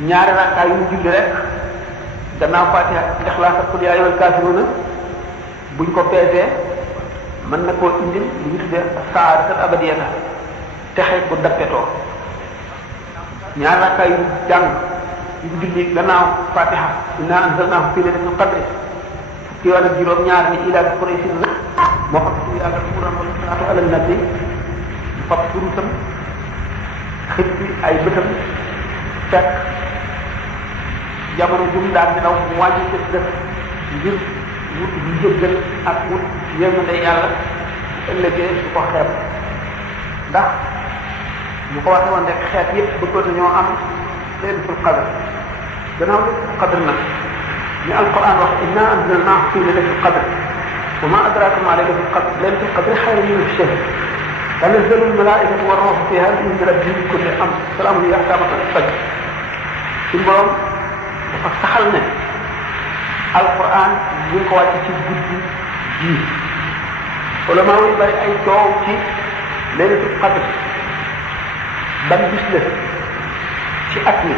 ñaari rakkaa yu mu julli rek gannaaw Fatiha Ixlaas ak Qul yaa ayyuhal kaafiruuna buñ ko peesee mën na koo indil li ñu tuddee saadatal abadiyata texe bu dappetoo ñaari rakkaa yu jàng yu mu julli gannaaw Fatiha innaa anzalnaahu fii laylatil qadri fukki yoon ak juróom ñaar ni ilaa Quraysin la moo xam si yàlla Alxuraan wala salaatu ala nabi fab turusam xippi ay bëtam fekk jamono jum daan nelaw mu wàññi ko def ngir wut lu jéggal ak wut yërmande yàlla bu ëllëgee du ko xeeb ndax ñu ko waxe woon rek xeet yépp bëggoon nañoo am laylatul qadr gannaaw laylatul qadr nag ni alquran wax inna anzalnaahu fi laylatul qadr wa ma adraka ma laylatul qadr laylatul qadr xayrun min alfi shahr tanazzalu almalaikatu warruuhu fiha bi izni rabbihim min kulli amr salaamun hiya hattaa matla'il fajr suñu borom dafa saxal ne alquran ñu ngi ko wàcc ci guddi bii ulama yi bari ay coow ci laylatul qadr ban bis la ci at mi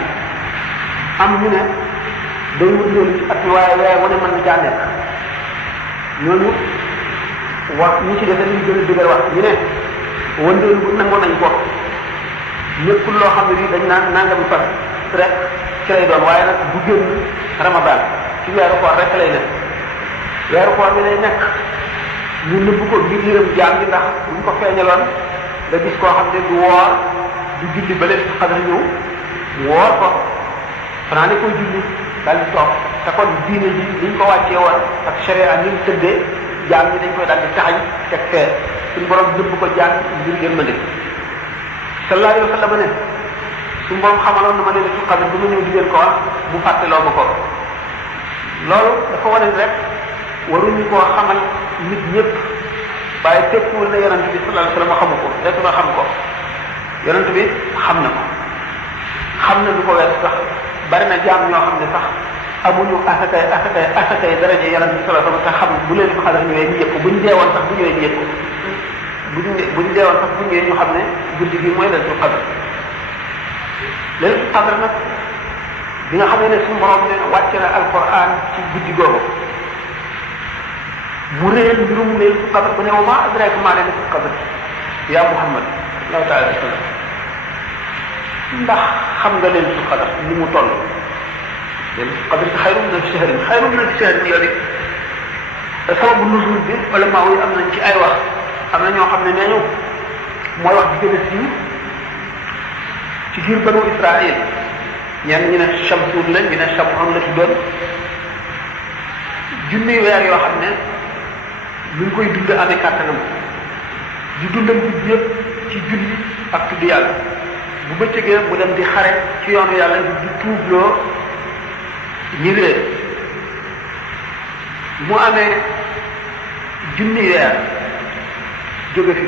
am ñu ne day wut loolu ci at mi waaye waaye wane mën na caa nekk ñooñu wax ñi ci defe liñ gën a dëgër wax ñu ne wëndeelu bu nangoon nañ ko nekkul loo xam ne nii dañ naan nangami fan rek ci lay doon waaye nag bu génn ramadan ci weeru koor rek lay nekk weeru koor bi lay nekk ñu nëbb ko ngir yërëm jaam bi ndax buñ ko feeñaloon nga gis koo xam ne du woor du julli ba leen xadar ñëw mu woor ko fanaa ne koy julli daal di toog te kon diine ji liñ ko wàccee woon ak sharia ni mu tëddee jaam ñi dañ koy daal di taxañ teg fee suñu borom nëbb ko jaam ngir yërmande sallallahu alayhi wa sallam ne suñu borom xamaloon na ma laylatul qadr bu ma ñëw di leen ko wax bu fàtteloo ma ko loolu dafa wane rek waruñu koo xamal nit ñëpp waaye tekkiwul na yonent bi sallallahu alayhi wa sallam xamu ko rek nga xam ko yonent bi xam na ko xam na du ko wees sax bari na jaam ñoo xam ne sax amuñu asakay daraje yonent bi sallallahu alayhi wa sallam te xam bu leen ko xadar ñëwee ñu yëg ko buñ deewoon sax bu ñëwee ñu yëg ko buñ deewoon sax bu ñëwee ñu xam ne guddi gi mooy laylatul qadr laylatul qadr nag bi nga xam ne suñu borom ne wàcc na alquran ci guddi googu mu réel mbirum laylatul qadr ba ne wa ma adraka ma laylatul qadr ya Muhammad sallallahu taala alayhi wa sallam ndax xam nga laylatul qadr ni mu toll laylatul qadr xayrun min shahrin xayrun min shahrin yooyu sababu nuzul bi wala maa yi am nañ ci ay wax am na ñoo xam ne nee ñu mooy wax bi gën a siiw ci biir banu Israël ñenn ñu ne Shamsun la ñu ne Shamsun la ci doon junni weer yoo xam ne ñu ngi koy dund amee kàttanam di dundam guddi yëpp ci julli ak tudd yàlla bu bëccëgee mu dem di xare ci yoonu yàlla di tuubloo ñi réer mu amee junni weer jóge fi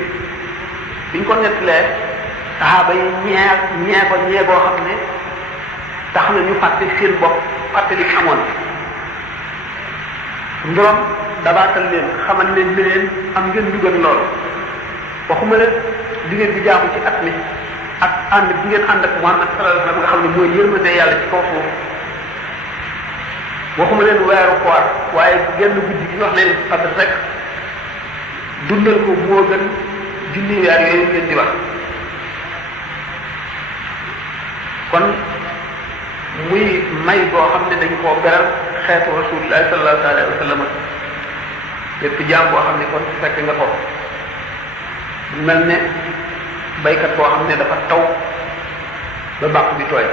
biñ ko nettalee saxaaba yi ñee boo xam ne tax na ñu fàtte seen bopp fàtte li amoon ndoom dabaatal leen xamal leen ne leen am ngeen dugal loolu waxuma leen li ngeen di jaamu ci at mi ak ànd bi ngeen ànd ak Muhammad sallallahu alayhi wa sallam nga xam ne mooy yërmande yàlla ci kaw foofu waxuma leen weeru koor waaye genn guddi gi wax leen qadr rek dundal ko moo gën junni weer yooyu ngeen di wax kon muy may boo xam ne dañ koo beral xeetu rasulullah sallallahu alayhi wa sallam lépp jaam boo xam ne kon fekk nga ko mel ne baykat boo xam ne dafa taw ba bàq bi tooy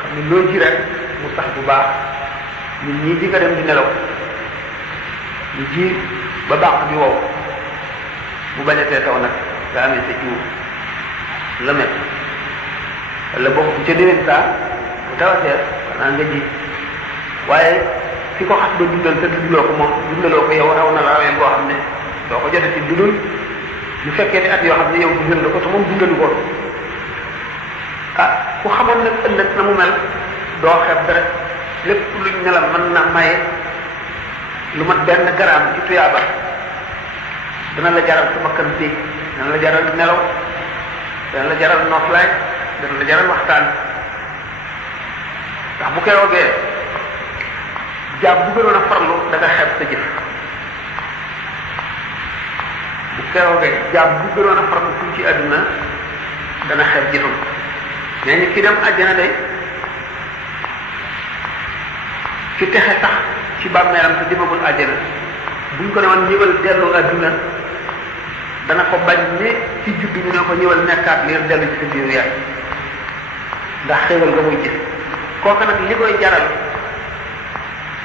xam ne loo ji rek mu sax bu baax nit ñi di nga dem di nelaw ñu ji ba bàq bi wow bu bañatee taw nag nga amee sa jiw la met wala bokk bu ca déwén saa bu tawatee xanaa nga ji waaye fi ko xas ba dundal te dundaloo ko moom dundaloo ko yow raw na la rawee boo xam ne doo ko jote ci dundul bu fekkee ne at yoo xam ne yow dundal la ko te moom dundalu ko ah ku xamoon nag ëllëg na mu mel doo xeeb dara lépp luñ ne la mën na maye lu mat benn garaam ci tuyaaba dana la jaral sa bakkan bi dana la jaral nelaw dana la jaral noflaay dana la jaral waxtaan ndax bu keroogee jaam bu gënoon a farlu da nga xeeb sa jëf bu keroogee jaam bu gënoon a farlu fii ci àdduna dana xeeb jëfam mais ni ki dem àjjana day ci texe sax ci bàmmeelam te demagul àjjana buñ ko ne woon ñëwal dellu àdduna dana ko bañ ne ci juddu ñu ne ko ñëwal nekkaat liir dellu ci sa biiru yaay ndax xéewal nga muy gis kooku nag li koy jaral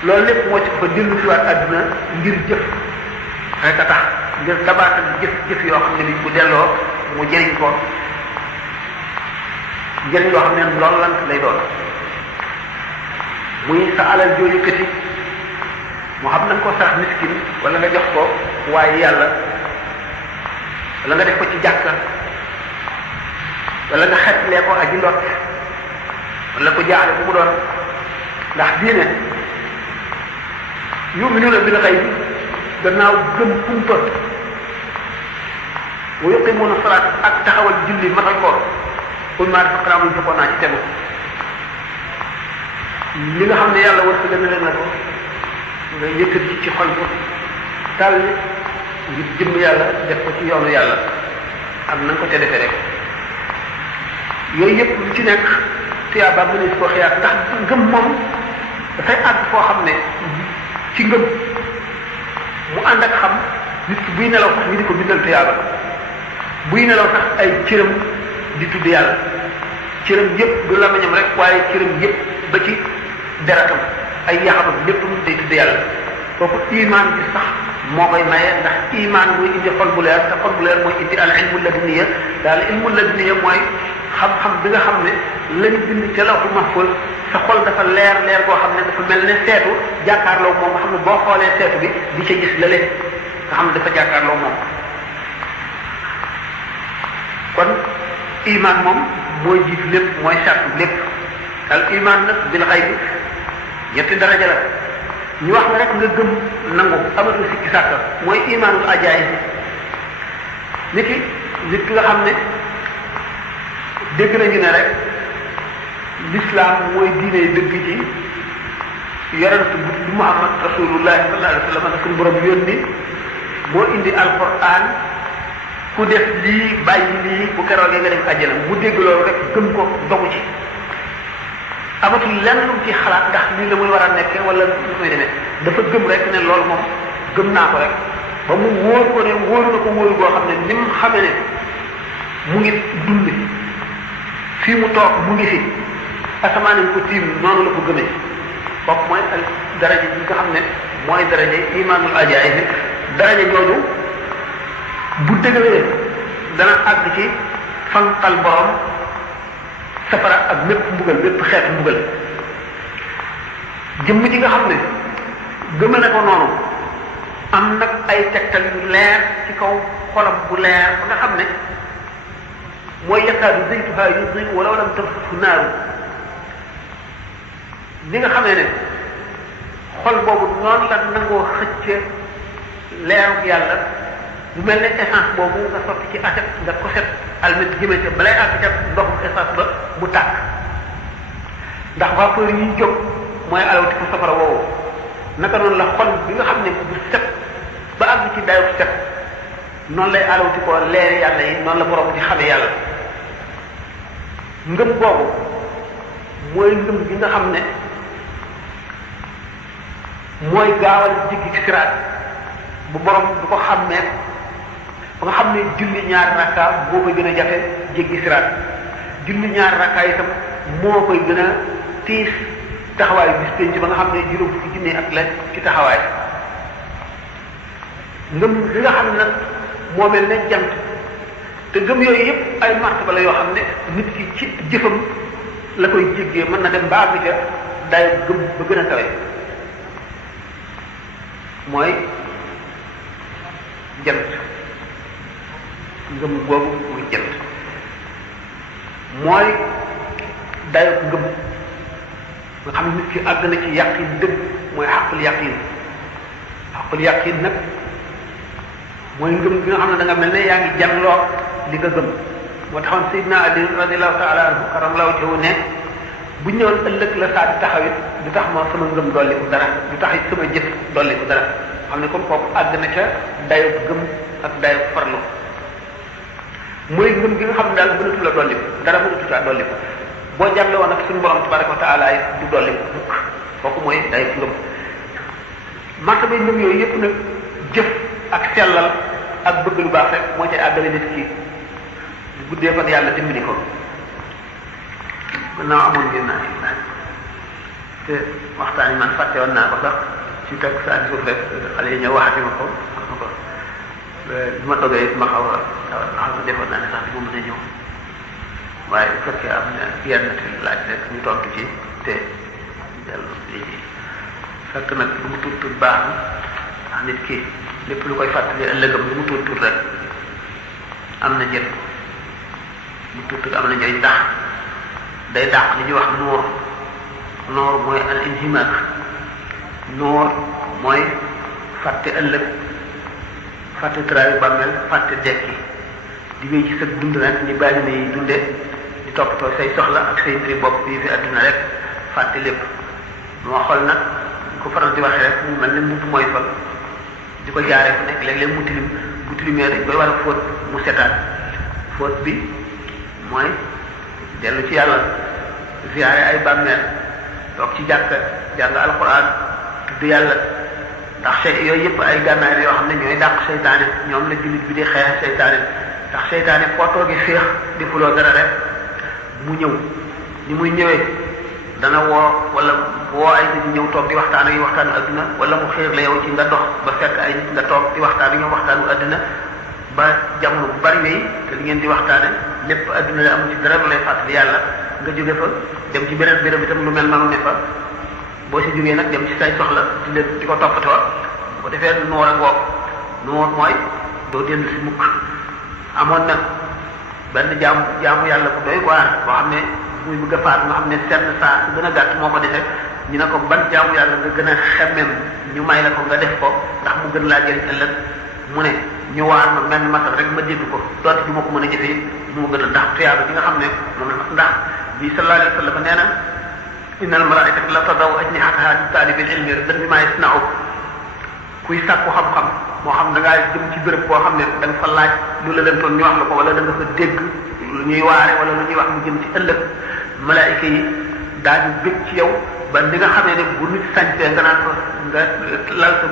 loolu lépp moo ci ko dellu si waat àdduna ngir jëf rek a tax ngir dabaatal jëf yoo xam ne bi bu delloo mu jëriñ ko njëriñ yoo xam ne loolu lant lay doon muy sa alal joo yëkkati moo xam na nga ko sax miskin wala nga jox ko waaye yàlla wala nga def ko ci jàkka wala nga xetlee ko aji lot wala ko jaaxle bu mu doon ndax diine yu'minuuna bil ghaybi gannaaw gëm kumpa wa yuqimuuna salaat ak taxawal julli matal ko pour maa dafa xanaa muy jokkoon naa ci tegu li nga xam ne yàlla war sa gën a leen na ko nga yëkkati ci xol bu tàll ngir jëmm yàlla def ko ci yoonu yàlla am na nga ko te defee rek yooyu yëpp lu ci nekk tuyaaba mën na si ko xiyaat ndax ngëm moom dafay àgg foo xam ne ci ngëm mu ànd ak xam nit ki buy nelaw sax ñu di ko bindal tuyaaba buy nelaw sax ay cëram di tudd yàlla cëram yëpp du lamañam rek waaye cëram yëpp ba ci deratam ay yaxam ak lépp day tudd yàlla kooku iman bi sax moo koy maye ndax iman mooy indi xol bu leer te xol bu leer mooy indi al ilmu laduniya daal ilmu laduniya mooy xam-xam bi nga xam ne lañu bind ca lawhu mahfuz sa xol dafa leer leer boo xam ne dafa mel ne seetu jàkkaarloo moom nga xam ne boo xoolee seetu bi di ca gis la leen nga xam ne dafa jàkkaarloo moom kon iman moom mooy jiitu lépp mooy sartu lépp al iman nag bil xayb ñetti daraja la ñu wax ne rek nga gëm nangu amatul sikki sàkka mooy imaanul ajaay nit ki nga xam ne dégg nañu ne rek l'islam mooy diine dëgg ci yonent bu Muhammad rasulullah sallallahu alayhi wa sallam ak suñu borom yónni moo indi alquran ku def lii bàyyi lii bu keroogee nga dem àjjana mu dégg loolu rek gëm ko dogu ci amatul lenn lu ci xalaat ndax lii la muy war a nekkee wala lu muy demee dafa gëm rek ne loolu moom gëm naa ko rek ba mu wóor ko ne wóoru na ko wóoru goo xam ne ni mu xamee ne mu ngi dund fii mu toog mu ngi fi asamaan nañ ko tiim noonu la ko gëmee kooku mooy daraja bi nga xam ne mooy daraja imaanul ajaay bi daraja jooju bu dëgëree dana àgg ci fanqal borom safara ak mépp mbugal mépp xeetu mbugal jëmm ji nga xam ne gëme na ko noonu am nag ay tegtal yu leer ci kaw xolam bu leer ba nga xam ne mooy yakaadu zaytuha yudhi walaw lam tamsashu naaru li nga xamee ne xol boobu noonu la nangoo xëcc leeru yàlla mu mel ne essence boobu nga sotti ci aset nga ko set almet jëme ca balay àgg ca ndoxum essence ba mu tàkk ndax vapeur yi jóg mooy alawti ko safara woowu naka noonu la xol bi nga xam ne bu set ba àgg ci dayu set noonu lay alawti ko leeri yàlla yi noonu la borom di xame yàlla ngëm boobu mooy ngëm bi nga xam ne mooy gaawal jiggi ci siraat bu borom du ko xàmmee ba nga xam ne julli ñaari rakka moo koy gën a jafe jéggi siraat julli ñaari rakka itam moo koy gën a tiis taxawaay bis penc ba nga xam ne juróom fukki junni ak la ci taxawaay ngëm li nga xam ne nag moo mel ne jant te ngëm yooyu yëpp ay martaba la yoo xam ne nit ki ci jëfam la koy jéggee mën na dem ba àgg ca day gëm ba gën a kawe mooy jant ngëm boobu muy jant mooy dayo ngëm nga xam nit ki àgg na ci yàqin dëgg mooy xaqul yàqin nag mooy ngëm bi nga xam ne da nga mel ne yaa ngi janloo li nga gëm moo taxoon Seydina Ali radiallahu taala anhu karamallahu wajhahu ne bu ñëwoon ëllëg la saa di taxawit du tax ma sama ngëm dolliku dara du tax it sama jëf dolliku dara xam ne kon kooku àgg na ca dayo gëm ak dayo farlu mooy ngëm gi nga xam ne daal mënatu la dolliku dara mënatu caa dolliku boo jàlle woon ak suñu borom tabaraka wa taala du dolliku mukk kooku mooy dayo ngëm marta bay ngëm yooyu yëpp nag jëf ak sellal ak bëgg lu baax rek moo cay àggale nit ki bu guddee fan yàlla dimbali ko gannaaw amoon ngeen naa laaj te waxtaan yi man fàtte woon naa ko sax ci teg saa di suuf rek xale yi ñëw waxati ma ko bi ma toggee it ma xaw a xam ne defoon naa ne sax di ma mën a ñëw waaye bu fekkee am na yenn laaj rek ñu tontu ci te dellu léegi fekk nag lu mu tuut tuut baax na ndax nit ki lépp lu koy fàttali ëllëgam lu mu tuut tuut rek am na njëriñ lu tuut tuut am na njëriñ ndax day dàq li ñuy wax noor mooy al inhimaak noor mooy fàtte ëllëg fàtte traayu bàmmeel fàtte dekki di wéy ci sa dund nag ni bàyyi na yi dunde di toppatoo say soxla ak say mbiri bopp yi fi àdduna rek fàtte lépp moo xool nag ko faral di waxee rek mu mel ne mbubb mooy sol di ko jaaree fu nekk léeg-léeg mu tilim bu tilimee dañ koy war a fóot mu setaat fóot bi mooy dellu ci yàlla ziyaare ay bàmmeel toog ci jàkka jàng alquran tudd yàlla ndax yooyu yëpp ay gànnaay yoo xam ne ñooy dàq seytaane ñoom la jullit bi di xeex seytaane ndax seytaane foo toogee féex di fuloo dara rek mu ñëw ni muy ñëwee dana woo wala woo ay nit ñëw toog di waxtaan ak waxtaanu adduna wala mu xiir la yow ci nga dox ba fekk ay nit nga toog di waxtaan ak ñoom waxtaanu adduna ba jamono bu bari wéy te li ngeen di waxtaane lépp adduna la amu ci dara lu lay fàttali yàlla nga jóge fa dem ci beneen béréb itam lu mel noonu ne fa boo si jógee nag dem ci say soxla di leen di ko toppatoo bu defee noor a ngoog noor mooy doo dellu si mukk amoon na benn jaamu yàlla bu doy waar boo xam ne muy bëgg a faatu nga xam ne senn saa su gën a gàtt moo ko defee ñu ne ko ban jaamu yàlla nga gën a xemmem ñu may la ko nga def ko ndax mu gën laa jëriñ ëllëg mu ne ñu waar ma mel masal rek ma dégg ko doonte du ma ko mën a jëfee moo gën a ndax tuyaaba bi nga xam ne moom la ndax bi sallallahu alayhi wa sallam nee na inna al malaikata la tadaw ajnihataha li taalibil ilmi ridan bima yasna'u kuy sàkku xam-xam moo xam da ngaa jëm ci béréb boo xam ne da nga fa laaj lu la leen toon ñu wax la ko wala da nga fa dégg lu ñuy waare wala lu ñuy wax mu jëm ci ëllëg malaayika yi daañu bég ci yow ba li nga xamee ne bu nit sañtee nga naan ko nga lal sa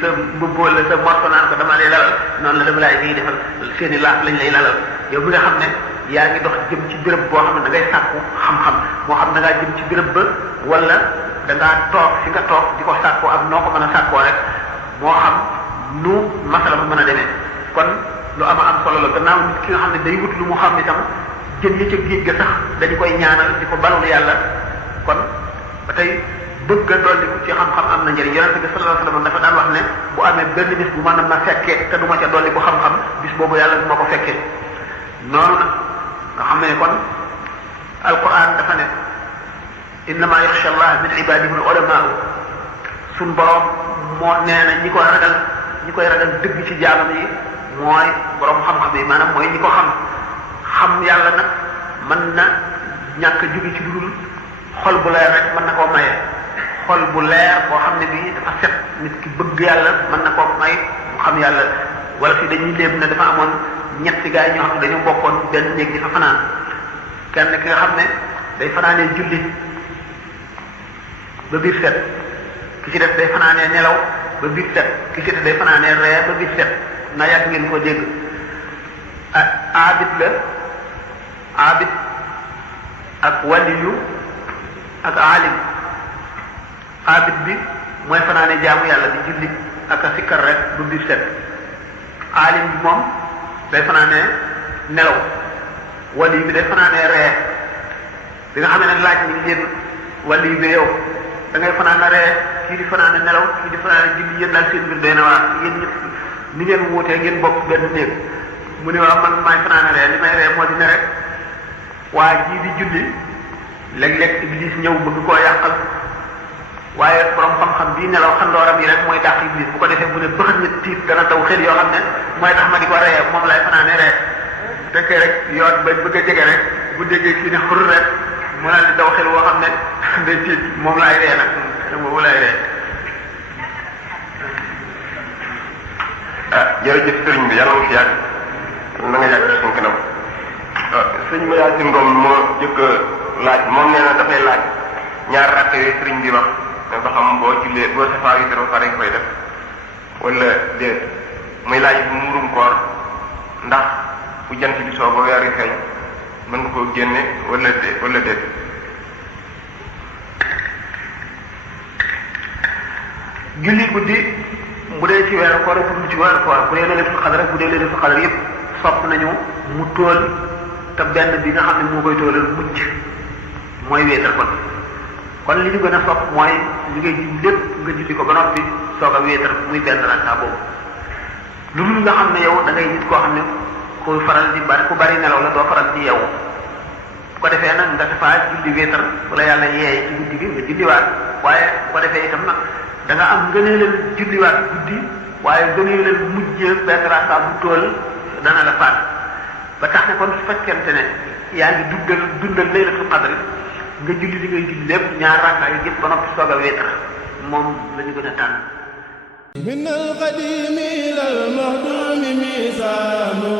sa mbubb wala sa morso naan ko dama lay lalal noonu la da malaayika yi defal seeni laaf lañ lay lalal yow bi nga xam ne yaa ngi dox jëm ci béréb boo xam ne da ngay sàkku xam-xam moo xam da ngaa jëm ci béréb ba wala da ngaa toog fi nga toog di ko sàkkoo ak noo ko mën a sàkkoo rek moo xam nu masala ma mën a demee kon lu am solo la gannaaw nit ki nga xam ne day wut lu mu xam itam jën yi ca géej ga sax dañu koy ñaanal di ko balul yàlla kon ba tey bëgg a dolli ko ci xam-xam am na njëriñ yonente bi sallallahu alayhi wasallam dafa daan wax ne bu amee benn bis bu mën a ma fekkee te du ma ca dolli ko xam-xam bis boobu yàlla du ma ko fekkee noonu nag nga xam ne kon alquran dafa ne innama yaxsha allah min ibadihi al ulama suñ borom moo nee na ñi koy ragal dëgg ci jaamam yi mooy borom xam-xam yi maanaam mooy ñi ko xam yàlla nag mën na ñàkk a jóge ci dudul xol bu leer rek mën na koo maye xol bu leer boo xam ne bii dafa set nit ki bëgg yàlla mën na koo may mu xam yàlla wala fi dañuy léeb ne dafa amoon ñetti gaay ñoo xam ne dañu bokkoon benn néeg di fa fanaan kenn ki nga xam ne day fanaanee julli ba biir set ki ci def day fanaanee nelaw ba biir set ki ci def day fanaanee reer ba biir set na yàgg ngeen ko dégg abid ak waliyu ak alim abid bi mooy fanaane jaamu yàlla di julli ak a sikkar rek ba biir set alim bi moom day fanaane nelaw waliyu bi day fanaane ree bi nga xam ne laaj ni leen waliyu bi yow da ngay fanaane ree kii di fanaane nelaw kii di fanaane julli yéen daal seen mbir doy na waa yéen ñëpp ni ngeen wuutee ngeen bokk benn néeg mu ne waaw man maay fanaane ree li may ree moo di ne rek waa jii di julli léeg-léeg iblis ñëw bëgg koo yàqal waaye borom xam-xam bii nelaw xandooram yi rek mooy dàq iblis bu ko defee bu ne bëxat ñi tiit dana daw xel yoo xam ne mooy tax ma di ko ree moom lay fanaane ree fekkee rek yoon ba bëgg a jege rek bu déggee kii ne xur rek mu daal di daw xel woo xam ne day tiit moom laay ree nag xel boobu laay ree. jërëjëf sëriñ bi yàlla nga fi yàgg na nga yàgg suñ kanam. sëñ ma yaa si Ngom moo jëkk laaj moom nee na dafay laaj ñaar rakk yooyu sëriñ bi wax ne ba xam boo jullee boo safaa witar ba pare nga koy def wala déet muy laaj bu muurum koor ndax bu jant bi soo ba weer yi feeñ mën nga koo génne wala déet. julli guddi bu dee ci weeru koor bu dul ci weeru koor bu dee Laylatul Qadr bu dee Laylatul Qadr yëpp sopp nañu mu tool te benn bi nga xam ne moo koy toolal mucc mooy wéetal kon li ñu gën a sopp mooy li ngay ji lépp nga julli ko ba noppi soog a wéetal muy benn rakka boobu lu dul nga xam ne yow da ngay nit koo xam ne ku faral di bari ku bari nelaw la doo faral di yeewu bu ko defee nag nga dafaa julli wéetal wala yàlla yeeye ci guddi gi nga julliwaat waaye bu ko defee itam nag da nga am ngëneelal julliwaat guddi waaye ngëneelal mujjee benn rakka bu tool dana la faat ba tax ne kon su fekkente ne yaa ngi dundal Laylatul Qadr nga julli li ngay julli lépp ñaar rakka yi yëpp ba noppi soog a wéetal moom la ñu gën a tànn. min al qadimi ila al mahdumi misanu